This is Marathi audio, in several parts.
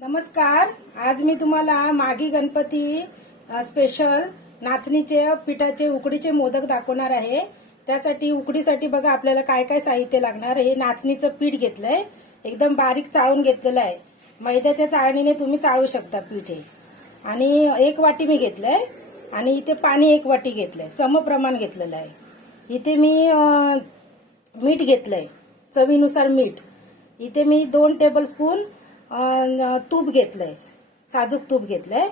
नमस्कार. आज मी तुम्हाला मागी गणपती स्पेशल नाचणीचे पिठाचे उकडीचे मोदक दाखवणार आहे. त्यासाठी उकडीसाठी बघा आपल्याला काय काय साहित्य लागणार हे नाचणीचं पीठ घेतलंय. एकदम बारीक चाळून घेतलेलं आहे. मैद्याच्या चाळणीने तुम्ही चाळू शकता पीठ हे. आणि एक वाटी मी घेतलंय. आणि इथे पाणी एक वाटी घेतलंय. समप्रमाण घेतलेलं आहे. इथे मी मीठ घेतलंय. चवीनुसार मीठ. इथे मी दोन टेबलस्पून तूप घेतलंय. साजूक तूप घेतलंय.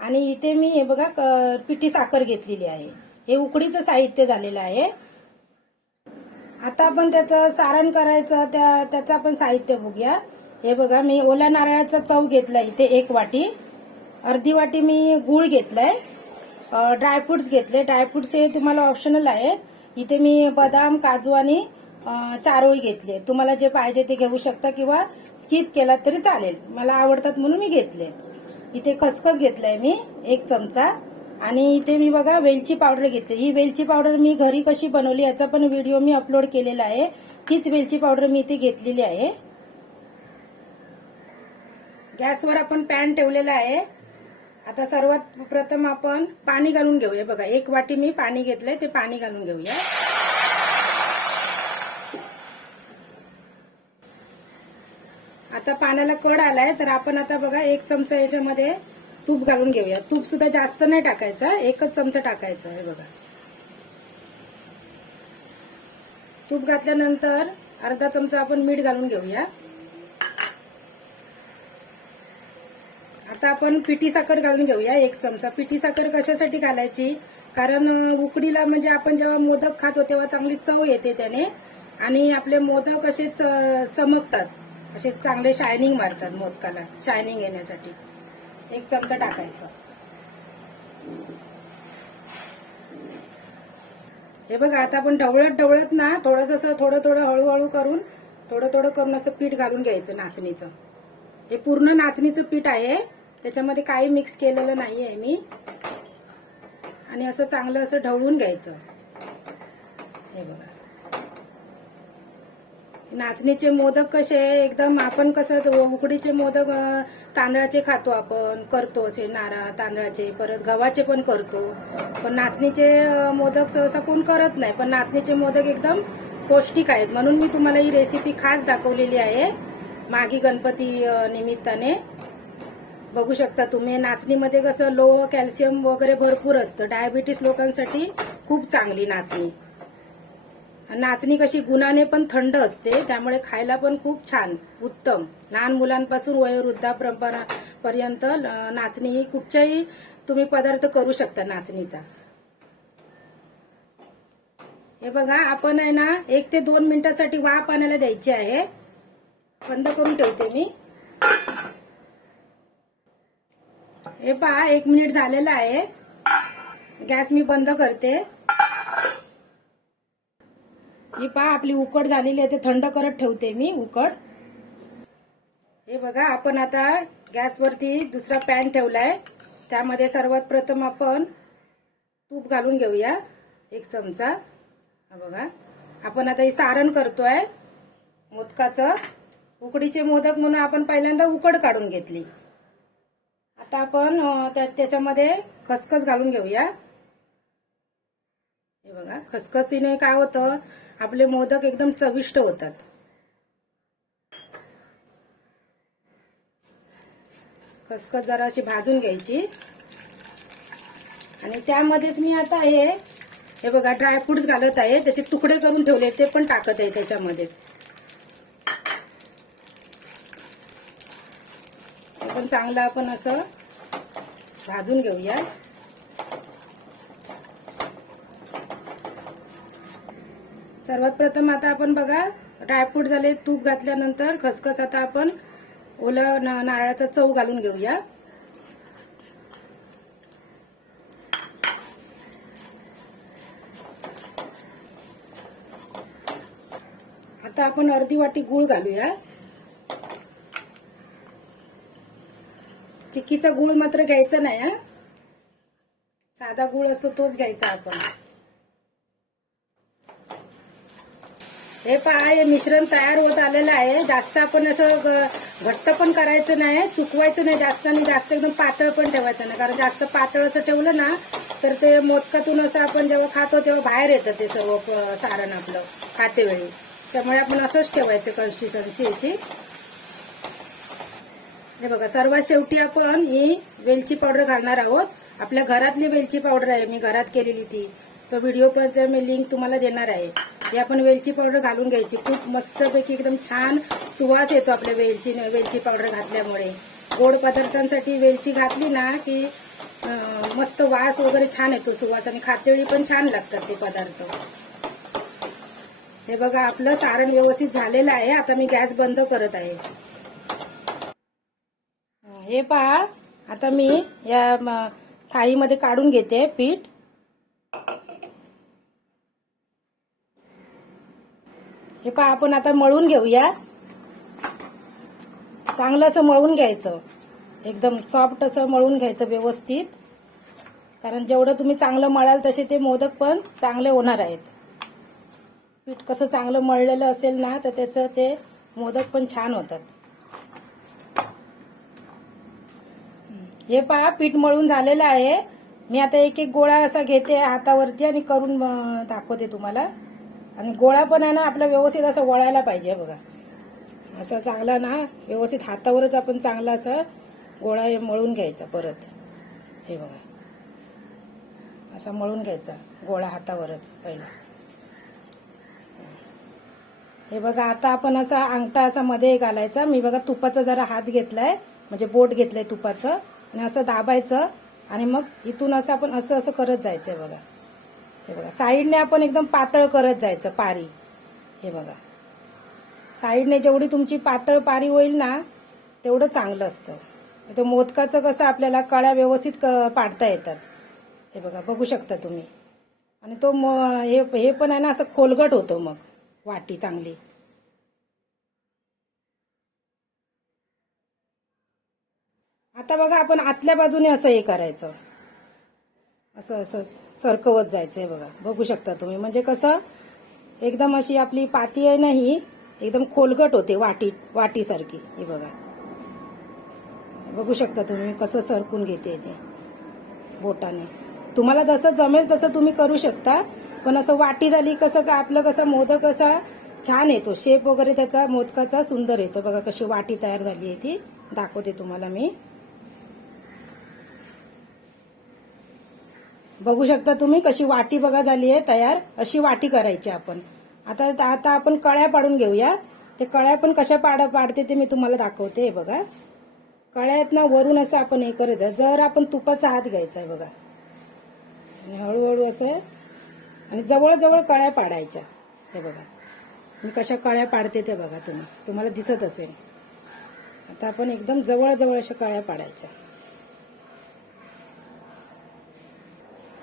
आणि इथे मी हे बघा क- पिठी साखर घेतलेली आहे. हे उकडीचं साहित्य झालेलं आहे. आता आपण त्याचं सारण करायचं त्या त्याचं आपण साहित्य बघूया. हे बघा मी ओल्या नारळाचा चव घेतलाय इथे एक वाटी. अर्धी वाटी मी गूळ घेतलाय. ड्रायफ्रुट्स घेतले. ड्रायफ्रुट्स हे तुम्हाला ऑप्शनल आहेत. इथे मी बदाम काजू आणि चारोळी घेतले. तुम्हाला जे पाहिजे ते घेऊ शकता किंवा स्किप केला तरी चालेल. मला आवडतात म्हणून मी घेतले. इथे खसखस घेतलाय मी एक चमचा. आणि इथे मी बघा वेलची पावडर घेतली. ही वेलची पावडर मी घरी कशी बनवली याचा पण व्हिडिओ मी अपलोड केलेला आहे. तीच वेलची पावडर मी इथे घेतलेली आहे. गॅसवर आपण पॅन ठेवलेला आहे. आता सर्वात प्रथम आपण पाणी घालून घेऊया. बघा एक वाटी मी पाणी घेतलंय ते पाणी घालून घेऊया. आता पाण्याला कड आलाय तर आपण आता बघा एक चमचा याच्यामध्ये तूप घालून घेऊया. तूप सुद्धा जास्त नाही टाकायचं एकच चमचा टाकायचा आहे बघा. तूप घातल्यानंतर अर्धा चमचा आपण मीठ घालून घेऊया. आता आपण पिठी साखर घालून घेऊया एक चमचा. पिठी साखर कशासाठी घालायची? कारण उकडीला म्हणजे आपण जेव्हा मोदक खातो तेव्हा चांगली चव येते त्याने. आणि आपले मोदक असे च- चमकतात. असे चांगले शायनिंग मारतात मोदकाला शायनिंग येण्यासाठी. एक चमचा टाकायचा. हे बघा आता आपण ढवळत ढवळत ना थोडस असं थोडं थोडं हळूहळू करून थोडं थोडं करून असं पीठ घालून घ्यायचं नाचणीचं. हे पूर्ण नाचणीचं पीठ आहे. त्याच्यामध्ये काही मिक्स केलेलं नाही आहे मी. आणि असं चांगलं असं ढवळून घ्यायचं. हे बघा. नाचणीचे मोदक कसे एकदम आपण कसं उकडीचे मोदक तांदळाचे खातो आपण करतो असे नारा तांदळाचे परत गव्हाचे पण करतो. पण नाचणीचे मोदक सहसा कोण करत नाही पण नाचणीचे मोदक एकदम पौष्टिक आहेत. म्हणून मी तुम्हाला ही रेसिपी खास दाखवलेली आहे. मागी गणपती निमित्ताने. बघू शकता तुम्ही नाचणीमध्ये कसं लो कॅल्शियम वगैरे भरपूर असतं. डायबिटीस लोकांसाठी खूप चांगली नाचणी. नाचणी कशी गुणाने पण थंड असते त्यामुळे खायला पण खूप छान उत्तम. लहान मुलांपासून वयोवृद्धापर्यंत नाचणी ही कुठच्याही तुम्ही पदार्थ करू शकता नाचणीचा. हे बघा आपण आहे ना एक ते दोन मिनिटासाठी वाफ पाण्याला द्यायची आहे. बंद करून ठेवते मी. हे पहा एक मिनिट झालेलं आहे. गॅस मी बंद करते. ही पहा आपली उकड झालेली आहे ते थंड करत ठेवते मी उकड. हे बघा आपण आता गॅसवरती दुसरा पॅन ठेवलाय. त्यामध्ये सर्वात प्रथम आपण तूप घालून घेऊया एक चमचा. हा बघा आपण आता हे सारण करतोय मोदकाचं. उकडीचे मोदक म्हणून आपण पहिल्यांदा उकड काढून घेतली. आता आपण त्या- त्याच्यामध्ये खसखस घालून घेऊया. हे बघा खसखसीने काय होतं आपले मोदक एकदम चविष्ट होतात. खसखस जरा अशी भाजून घ्यायची. आणि त्यामध्येच मी आता हे हे बघा ड्रायफ्रुट्स घालत आहे. त्याचे तुकडे करून ठेवले ते पण टाकत आहे त्याच्यामध्येच. पण चांगलं आपण असं भाजून घेऊया सर्वात प्रथम आता आपण बघा ड्रायफ्रूट झाले तूप घातल्यानंतर खसखस आता आपण ओलं नारळाचा चव घालून घेऊया. आता आपण अर्धी वाटी गूळ घालूया. चिक्कीचा गूळ मात्र घ्यायचा नाही हा. साधा गूळ असतो तोच घ्यायचा आपण. हे पहा हे मिश्रण तयार होत आलेलं आहे. जास्त आपण असं ग- घट्ट पण करायचं नाही सुकवायचं नाही जास्त आणि जास्त एकदम पातळ पण ठेवायचं नाही. कारण जास्त पातळ असं ठेवलं ना तर ते मोदकातून असं आपण जेव्हा खातो तेव्हा बाहेर येतं ते सर्व सारण आपलं खातेवेळी. त्यामुळे आपण असंच ठेवायचं कन्सिस्टन्सी याची. हे बघा सर्वात शेवटी आपण ही वेलची पावडर घालणार आहोत. आपल्या घरातली वेलची पावडर आहे मी घरात केलेली ती. तो व्हिडिओ पण मी लिंक तुम्हाला देणार आहे. ही आपण वेलची पावडर घालून घ्यायची. खूप मस्तपैकी एकदम छान सुवास येतो आपल्या वेलची वेलची पावडर घातल्यामुळे. गोड पदार्थांसाठी वेलची घातली ना की मस्त वास वगैरे छान येतो सुवास आणि खातेवेळी पण छान लागतात ते पदार्थ. हे बघा आपलं सारण व्यवस्थित झालेलं आहे. आता मी गॅस बंद करत आहे. हे पहा आता मी या थाळीमध्ये काढून घेते पीठ. हे पहा आपण आता मळून घेऊया. चांगलं असं मळून घ्यायचं. एकदम सॉफ्ट असं मळून घ्यायचं व्यवस्थित. कारण जेवढं तुम्ही चांगलं मळाल तसे ते मोदक पण चांगले होणार आहेत. पीठ कसं चांगलं मळलेलं असेल ना तर त्याचं ते मोदक पण छान होतात. हे पहा पीठ मळून झालेलं आहे. मी आता एक एक गोळा असा घेते हातावरती आणि करून दाखवते तुम्हाला. आणि गोळा पण आहे ना आपला व्यवस्थित असं वळायला पाहिजे बघा. असा चांगला ना व्यवस्थित हातावरच आपण चांगला असा गोळा हे मळून घ्यायचा परत. हे बघा. असा मळून घ्यायचा गोळा हातावरच पहिला. हे बघा आता आपण असा अंगठा असा मध्ये घालायचा. मी बघा तुपाचा जरा हात घेतलाय. म्हणजे बोट घेतलंय तुपाचं. आणि असं दाबायचं. आणि मग इथून असं आपण असं असं करत जायचंय बघा. हे बघा साईडने आपण एकदम पातळ करत जायचं पारी. हे बघा. साईडने जेवढी तुमची पातळ पारी होईल ना तेवढं चांगलं असतं. ते मोदकाचं कसं आपल्याला कळ्या व्यवस्थित क- पाडता येतात. हे बघा बघू शकता तुम्ही. आणि तो म- हे हे पण आहे ना असं खोलगट होतो मग वाटी चांगली. आता बघा आपण आतल्या बाजूने असं हे करायचं. असं असं सरकवत जायचं आहे बघा. बघू शकता तुम्ही. म्हणजे कसं एकदम अशी आपली पाती आहे ना ही एकदम खोलगट होते वाटी वाटीसारखी ही बघा. बघू शकता तुम्ही कसं सरकून घेते ते बोटाने. तुम्हाला जसं जमेल तसं तुम्ही करू शकता पण असं वाटी झाली कसं का आपलं कसं मोदक असा छान येतो. शेप वगैरे त्याचा मोदकाचा सुंदर येतो. बघा कशी वाटी तयार झाली आहे ती. दाखवते तुम्हाला मी. बघू शकता तुम्ही कशी वाटी बघा झाली आहे तयार अशी वाटी करायची आपण. आता आता आपण कळ्या पाडून घेऊया. ते कळ्या पण कशा पाड पाडते ते मी तुम्हाला दाखवते हे बघा. कळ्यात ना वरून असं आपण हे करत जर आपण तुपाचा हात घ्यायचा आहे बघा. आणि हळूहळू असं आणि जवळजवळ कळ्या पाडायच्या. हे बघा. मी कशा कळ्या पाडते ते बघा तुम्ही. तुम्हाला दिसत असेल. आता आपण एकदम जवळजवळ अशा कळ्या पाडायच्या.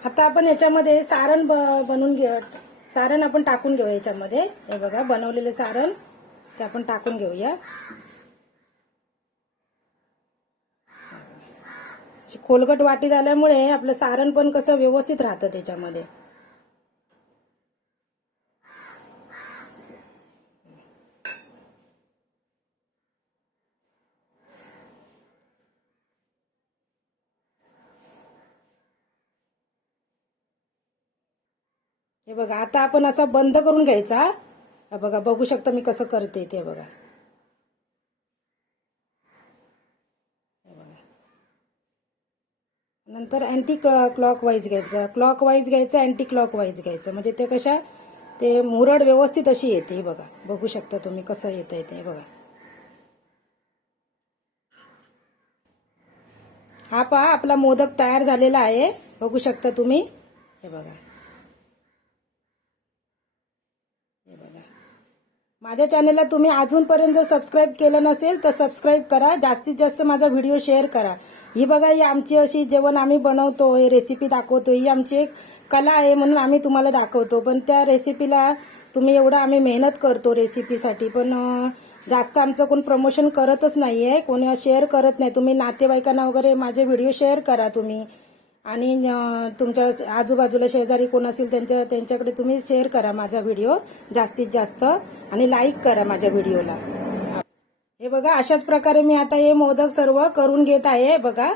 आता आपण याच्यामध्ये सारण ब- बनवून घेऊ सारण आपण टाकून घेऊ याच्यामध्ये. हे बघा बनवलेले सारण ते आपण टाकून घेऊया. खोलगट वाटी झाल्यामुळे आपलं सारण पण कसं व्यवस्थित राहतं त्याच्यामध्ये. हे बघा आता आपण असं बंद करून घ्यायचा. हे बघा बघू शकता मी कसं करते ते बघा. हे बघा. नंतर अँटी क्लॉक वाईज घ्यायचं. क्लॉक वाईज घ्यायचं अँटी क्लॉक वाईज घ्यायचं. म्हणजे ते कशा? ते मुरड व्यवस्थित अशी येते हे बघा. बघू शकता तुम्ही कसं येत आहे ते हे बघा. हा पहा आपला मोदक तयार झालेला आहे. बघू शकता तुम्ही. हे बघा हे बघा माझ्या चॅनलला तुम्ही अजूनपर्यंत जर सबस्क्राईब केलं नसेल तर सबस्क्राईब करा. जास्तीत जास्त माझा व्हिडिओ शेअर करा. ही बघा ही आमची अशी जेवण आम्ही बनवतो हे रेसिपी दाखवतो. ही आमची एक कला आहे म्हणून आम्ही तुम्हाला दाखवतो. पण त्या रेसिपीला तुम्ही एवढं आम्ही मेहनत करतो रेसिपीसाठी पण जास्त आमचं कोण प्रमोशन करतच नाही आहे कोणी शेअर करत नाही. तुम्ही नातेवाईकांना वगैरे माझे व्हिडिओ शेअर करा तुम्ही. आणि तुमच्या आजूबाजूला शेजारी कोण असेल त्यांच्या त्यांच्याकडे तुम्ही शेअर करा माझा व्हिडिओ जास्तीत जास्त आणि लाईक करा माझ्या व्हिडिओला हे बघा अशाच प्रकारे मी आता हे मोदक सर्व करून घेत आहे बघा.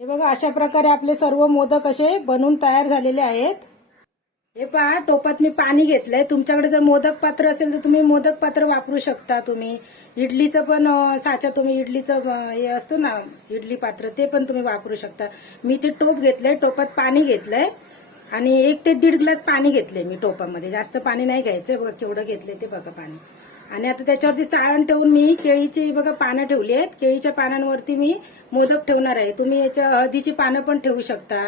हे बघा अशा प्रकारे आपले सर्व मोदक असे बनून तयार झालेले आहेत. हे पहा टोपात मी पाणी घेतलंय. तुमच्याकडे जर मोदक पात्र असेल तर तुम्ही मोदक पात्र वापरू शकता तुम्ही. इडलीचं पण साचा तुम्ही इडलीचं हे असतो ना इडली पात्र ते पण तुम्ही वापरू शकता. मी ते टोप घेतलंय टोपात पाणी घेतलंय. आणि एक ते दीड ग्लास पाणी घेतलंय मी टोपामध्ये. जास्त पाणी नाही घ्यायचं बघा केवढं घेतलंय ते बघा पाणी. आणि आता त्याच्यावरती चाळण ठेवून मी केळीची बघा पानं ठेवली आहेत. केळीच्या पानांवरती मी मोदक ठेवणार आहे. तुम्ही याच्या हळदीची पानं पण ठेवू शकता.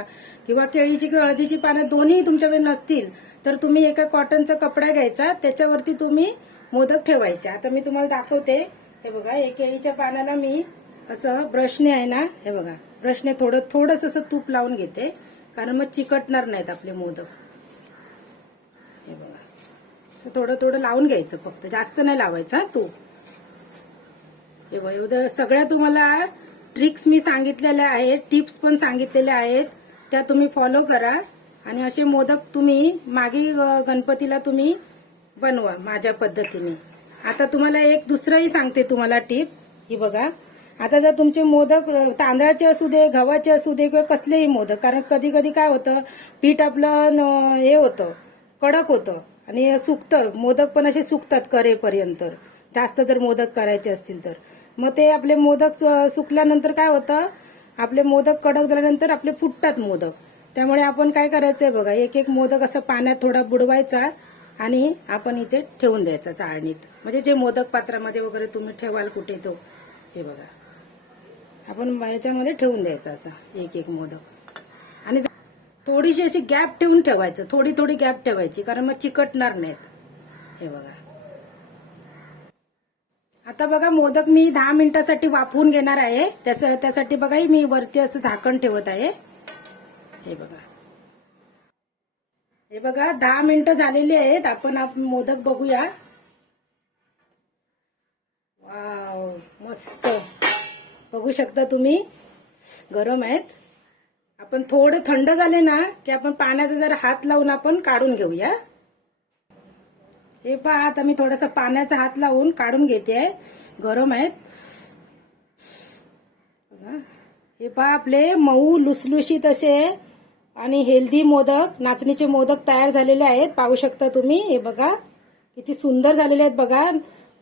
किंवा केळीची किंवा हळदीची पानं दोन्ही तुमच्याकडे नसतील तर तुम्ही एका कॉटनचा कपडा घ्यायचा त्याच्यावरती तुम्ही मोदक ठेवायचे. आता मी तुम्हाला दाखवते. हे बघा हे केळीच्या पानाला मी असं ब्रशने आहे ना हे बघा ब्रशने थोडं थोडंसं असं तूप लावून घेते कारण मग चिकटणार नाहीत आपले मोदक. हे बघा असं थोडं थोडं लावून घ्यायचं फक्त जास्त नाही लावायचं तूप. हे बघा एवढं सगळ्या तुम्हाला ट्रिक्स मी सांगितलेल्या आहेत टिप्स पण सांगितलेल्या आहेत. त्या तुम्ही फॉलो करा. आणि असे मोदक तुम्ही मागे गणपतीला तुम्ही बनवा माझ्या पद्धतीने. आता तुम्हाला एक दुसरंही सांगते तुम्हाला टीप ही बघा. आता जर तुमचे मोदक तांदळाचे असू दे गव्हाचे असू दे किंवा कसलेही मोदक कारण कधी कधी काय होतं पीठ आपलं न- हे होतं कडक होतं आणि सुकतं. मोदक पण असे सुकतात करेपर्यंत. जास्त जर मोदक करायचे असतील तर. मग ते आपले मोदक सु- सुकल्यानंतर काय होतं आपले मोदक कडक झाल्यानंतर आपले फुटतात मोदक. त्यामुळे आपण काय करायचंय बघा एक एक मोदक असं पाण्यात थोडा बुडवायचा आणि आपण इथे ठेवून द्यायचा चाळणीत. म्हणजे जे मोदक पात्रामध्ये वगैरे तुम्ही ठेवाल कुठे तो हे बघा. आपण याच्यामध्ये ठेवून द्यायचा असा एक एक मोदक. आणि थोडीशी अशी गॅप ठेवून ठेवायचं थोडी थोडी गॅप ठेवायची कारण मग चिकटणार नाहीत. हे बघा. आता बघा मोदक मी दहा मिनिटासाठी वाफवून घेणार आहे. त्यास- त्यासाठी बघा मी वरती असं झाकण ठेवत आहे. हे बघा. हे बघा दहा मिनिटं झालेली आहेत. आपण आप- मोदक बघूया. वाव मस्त. बघू शकता तुम्ही? गरम आहेत. आपण थोडं थंड झाले ना की आपण पाण्याचा जरा हात लावून आपण काढून घेऊया. हे पहा आता मी थोडासा पाण्याचा हात लावून काढून घेते. गरम आहेत. हे पहा आपले मऊ लुसलुशीत असे आणि हेल्दी मोदक नाचणीचे मोदक तयार झालेले आहेत. पाहू शकता तुम्ही. हे बघा किती सुंदर झालेले आहेत बघा.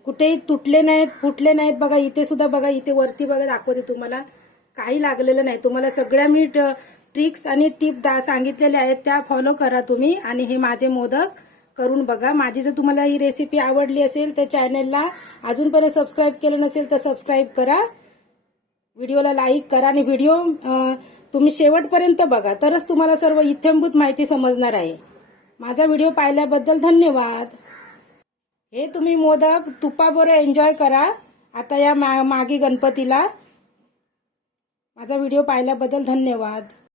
कुठेही तुटले नाहीत फुटले नाहीत बघा. इथे सुद्धा बघा इथे वरती बघा दाखवते तुम्हाला. काही लागलेलं नाही. तुम्हाला सगळ्या मी ट्रिक्स आणि टिप दा सांगितलेल्या आहेत त्या फॉलो करा तुम्ही. आणि हे माझे मोदक. करून बघा. माझी जर तुम्हाला ही रेसिपी आवडली असेल तर चॅनलला अजूनपर्यंत सबस्क्राईब केलं नसेल तर सबस्क्राईब करा. व्हिडिओला लाईक करा आणि व्हिडिओ तुम्ही शेवटपर्यंत बघा. तरच तुम्हाला सर्व इत्यंभूत माहिती समजणार आहे. माझा व्हिडिओ पाहिल्याबद्दल धन्यवाद. हे तुम्ही मोदक तुपाबरोबर एन्जॉय करा. आता या मा- मागे गणपतीला. माझा व्हिडिओ पाहिल्याबद्दल धन्यवाद.